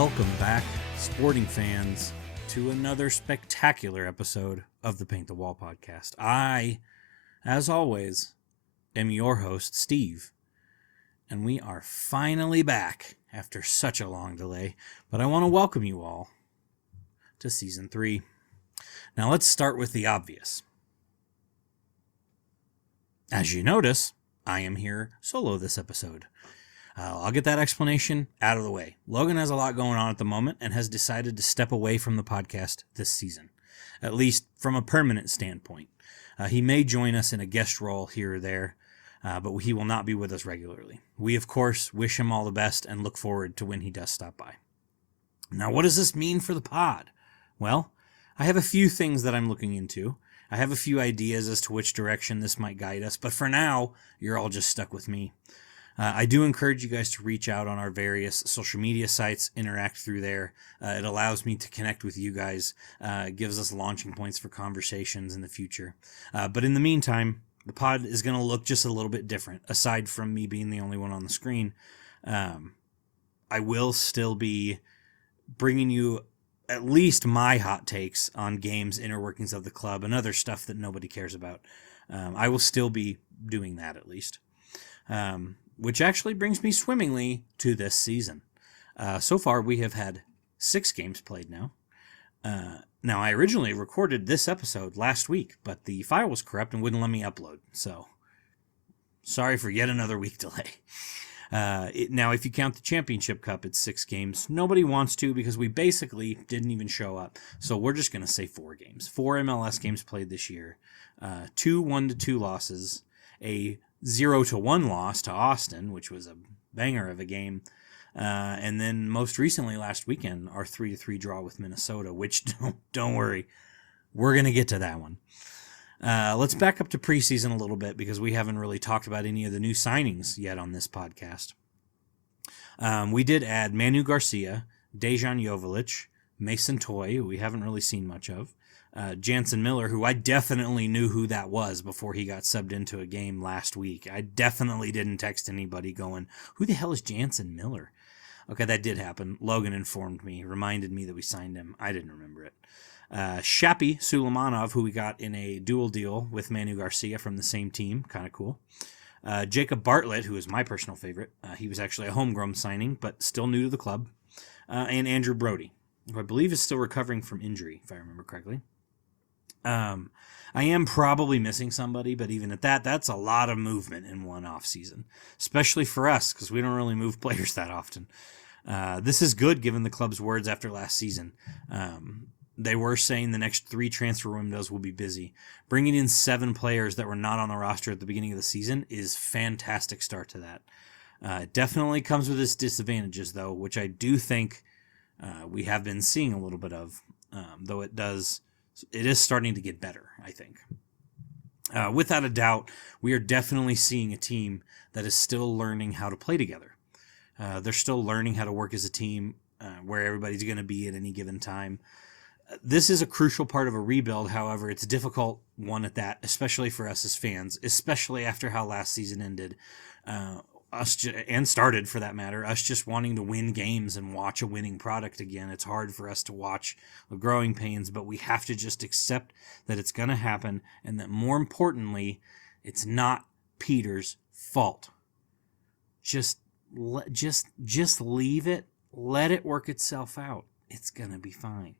Welcome back, sporting fans, to another spectacular episode of the Paint the Wall podcast. I, as always, am your host, Steve, and we are finally back after such a long delay, but I want to welcome you all to Season 3. Now let's start with the obvious. As you notice, I am here solo this episode. I'll get that explanation out of the way. Logan has a lot going on at the moment and has decided to step away from the podcast this season, at least from a permanent standpoint. He may join us in a guest role here or there, but he will not be with us regularly. We, of course, wish him all the best and look forward to when he does stop by. Now, what does this mean for the pod? Well, I have a few things that I'm looking into. I have a few ideas as to which direction this might guide us, but for now, you're all just stuck with me. I do encourage you guys to reach out on our various social media sites, interact through there. It allows me to connect with you guys, gives us launching points for conversations in the future. But in the meantime, the pod is going to look just a little bit different. Aside from me being the only one on the screen, I will still be bringing you at least my hot takes on games, inner workings of the club, and other stuff that nobody cares about. I will still be doing that at least. Which actually brings me swimmingly to this season. So far, we have had 6 games played now. Now, I originally recorded this episode last week, but the file was corrupt and wouldn't let me upload. So, sorry for yet another week delay. Now, if you count the Championship Cup, it's 6 games. Nobody wants to because we basically didn't even show up. So we're just going to say 4 games. 4 MLS games played this year. 2 1-2 losses. A 0-1 loss to Austin, which was a banger of a game. And then most recently last weekend, our 3-3 draw with Minnesota, which don't worry, we're going to get to that one. Let's back up to preseason a little bit because we haven't really talked about any of the new signings yet on this podcast. We did add Manu Garcia, Dejan Joveljic, Mason Toye, who we haven't really seen much of, Jansen Miller, who I definitely knew who that was before he got subbed into a game last week. I definitely didn't text anybody going, who the hell is Jansen Miller? Okay, that did happen. Logan informed me, reminded me that we signed him. I didn't remember it. Shapi Suleimanov, who we got in a dual deal with Manu Garcia from the same team. Kind of cool. Jacob Bartlett, who is my personal favorite. He was actually a homegrown signing, but still new to the club. And Andrew Brody, who I believe is still recovering from injury, if I remember correctly. I am probably missing somebody, but even at that, that's a lot of movement in one off season, especially for us because we don't really move players that often. This is good given the club's words after last season. They were saying the next 3 transfer windows will be busy. Bringing in 7 players that were not on the roster at the beginning of the season is a fantastic start to that. It definitely comes with its disadvantages, though, which I do think we have been seeing a little bit of, though it is starting to get better, I think. Without a doubt, we are definitely seeing a team that is still learning how to play together. They're still learning how to work as a team, where everybody's going to be at any given time. This is a crucial part of a rebuild, however, it's a difficult one at that, especially for us as fans, especially after how last season ended. And started, for that matter, us just wanting to win games and watch a winning product again. It's hard for us to watch the growing pains, but we have to just accept that it's going to happen, and that more importantly, it's not Peter's fault. Just leave it. Let it work itself out. It's going to be fine.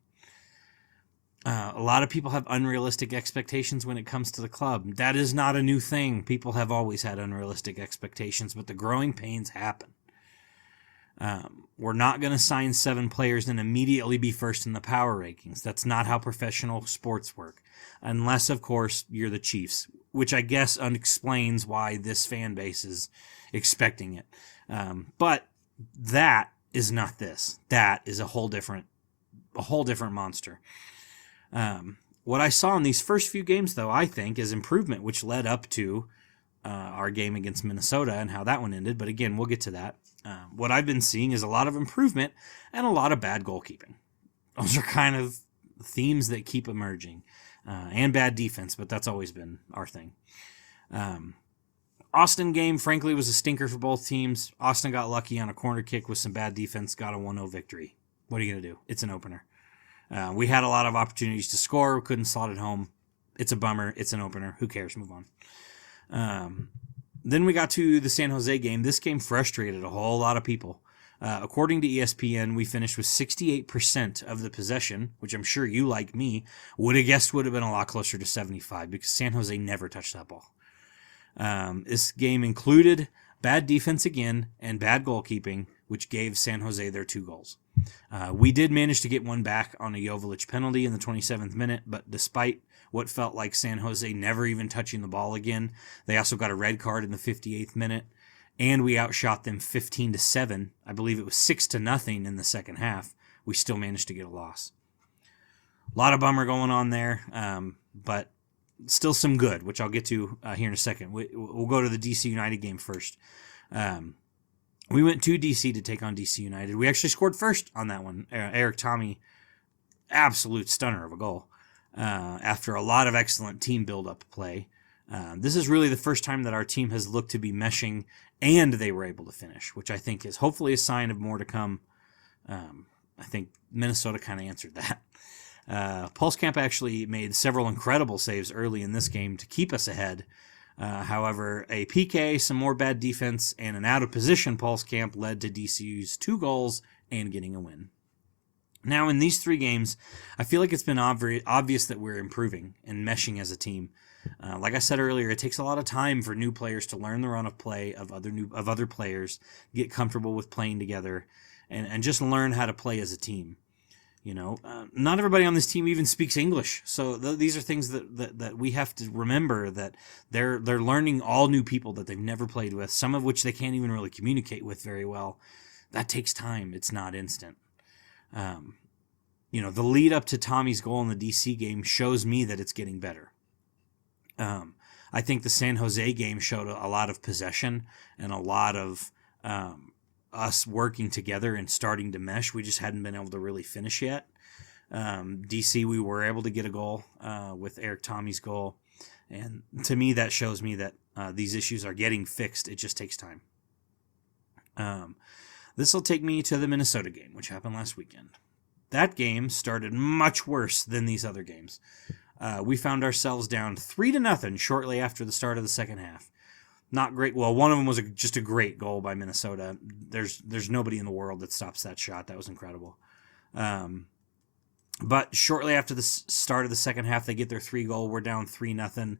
A lot of people have unrealistic expectations when it comes to the club. That is not a new thing. People have always had unrealistic expectations, but the growing pains happen. We're not going to sign 7 players and immediately be first in the power rankings. That's not how professional sports work. Unless, of course, you're the Chiefs, which I guess explains why this fan base is expecting it. But that is not this. That is a whole different monster. What I saw in these first few games, though, I think is improvement, which led up to our game against Minnesota and how that one ended. But again, we'll get to that. What I've been seeing is a lot of improvement and a lot of bad goalkeeping. Those are kind of themes that keep emerging. And bad defense, but that's always been our thing. Austin game, frankly, was a stinker for both teams. Austin got lucky on a corner kick with some bad defense, got a 1-0 victory. What are you going to do? It's an opener. We had a lot of opportunities to score. Couldn't slot it home. It's a bummer. It's an opener. Who cares? Move on. Then we got to the San Jose game. This game frustrated a whole lot of people. According to ESPN, we finished with 68% of the possession, which I'm sure you, like me, would have guessed would have been a lot closer to 75 because San Jose never touched that ball. This game included bad defense again and bad goalkeeping, which gave San Jose their 2 goals. We did manage to get one back on a Joveljic penalty in the 27th minute, but despite what felt like San Jose never even touching the ball again, they also got a red card in the 58th minute. And we outshot them 15-7. I believe it was 6-0 in the second half. We still managed to get a loss. A lot of bummer going on there, but still some good, which I'll get to here in a second. We'll go to the DC United game first. We went to DC to take on DC United. We actually scored first on that one. Eric Tommy, absolute stunner of a goal. After a lot of excellent team build-up play. This is really the first time that our team has looked to be meshing and they were able to finish, which I think is hopefully a sign of more to come. I think Minnesota kind of answered that. Pulskamp actually made several incredible saves early in this game to keep us ahead. However, a PK, some more bad defense, and an out-of-position Pulskamp led to DCU's 2 goals and getting a win. Now, in these 3 games, I feel like it's been obvious that we're improving and meshing as a team. Like I said earlier, it takes a lot of time for new players to learn the run of play of other players, get comfortable with playing together, and just learn how to play as a team. You know, not everybody on this team even speaks English, so these are things that we have to remember, that they're learning all new people that they've never played with, some of which they can't even really communicate with very well. That takes time. It's not instant. You know, the lead up to Tommy's goal in the DC game shows me that it's getting better. I think the San Jose game showed a lot of possession and a lot of us working together and starting to mesh. We just hadn't been able to really finish yet. DC, we were able to get a goal with Eric Tommy's goal. And to me, that shows me that these issues are getting fixed. It just takes time. This will take me to the Minnesota game, which happened last weekend. That game started much worse than these other games. We found ourselves down 3-0 shortly after the start of the second half. Not great. Well, one of them was just a great goal by Minnesota. There's nobody in the world that stops that shot. That was incredible. But shortly after the start of the second half, they get their 3 goal. We're down 3-0,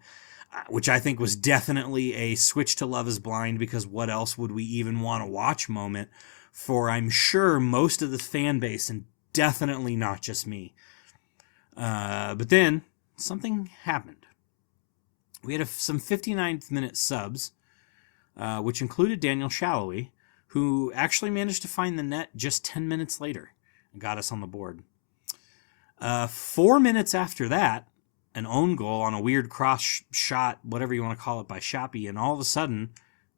which I think was definitely a switch to Love is Blind, because what else would we even want to watch moment for, I'm sure, most of the fan base, and definitely not just me. But then something happened. We had some 59th minute subs, which included Daniel Shallowy, who actually managed to find the net just 10 minutes later and got us on the board. 4 minutes after that, an own goal on a weird cross shot, whatever you want to call it, by Shoppy, and all of a sudden,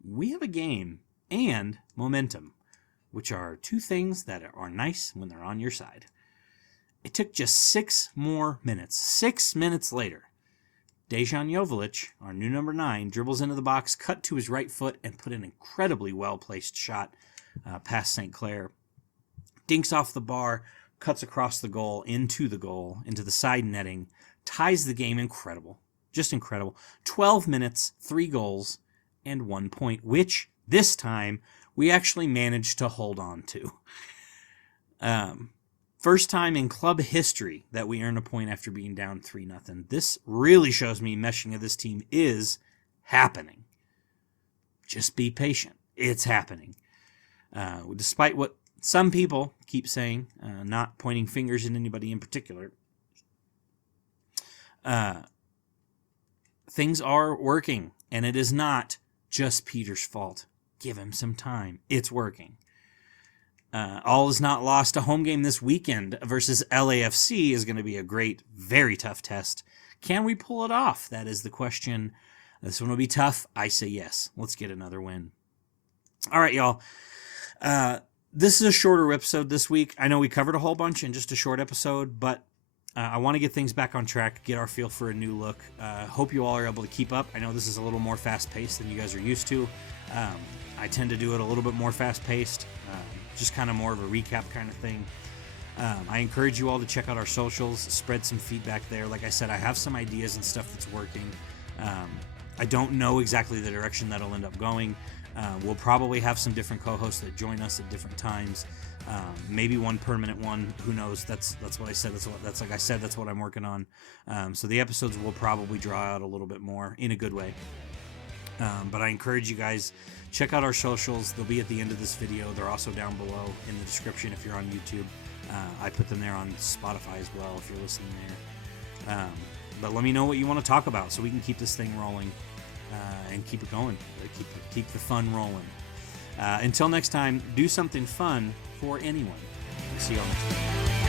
we have a game and momentum, which are 2 things that are nice when they're on your side. It took just 6 more minutes. 6 minutes later, Dejan Joveljic, our new number 9, dribbles into the box, cut to his right foot, and put an incredibly well-placed shot past St. Clair. Dinks off the bar, cuts across the goal, into the side netting, ties the game. Incredible. Just incredible. 12 minutes, 3 goals, and 1 point, which this time we actually managed to hold on to. First time in club history that we earned a point after being down 3-0. This really shows me meshing of this team is happening. Just be patient. It's happening. Despite what some people keep saying, not pointing fingers at anybody in particular, things are working, and it is not just Peter's fault. Give him some time. It's working. All is not lost. A home game this weekend versus LAFC is going to be a great, very tough test. Can we pull it off? That is the question. This one will be tough. I say yes. Let's get another win. All right, y'all. This is a shorter episode this week. I know we covered a whole bunch in just a short episode, but I want to get things back on track, get our feel for a new look. Hope you all are able to keep up. I know this is a little more fast-paced than you guys are used to. I tend to do it a little bit more fast-paced, just kind of more of a recap kind of thing. I encourage you all to check out our socials, spread some feedback there. Like I said, I have some ideas and stuff that's working. I don't know exactly the direction that'll end up going. We'll probably have some different co-hosts that join us at different times. Maybe one permanent one. Who knows? That's what I said. That's like I said. That's what I'm working on. So the episodes will probably draw out a little bit more in a good way. But I encourage you guys, check out our socials. They'll be at the end of this video. They're also down below in the description if you're on YouTube. I put them there on Spotify as well if you're listening there. But let me know what you want to talk about so we can keep this thing rolling and keep it going. Keep the fun rolling. Until next time, do something fun for anyone. See you all next time.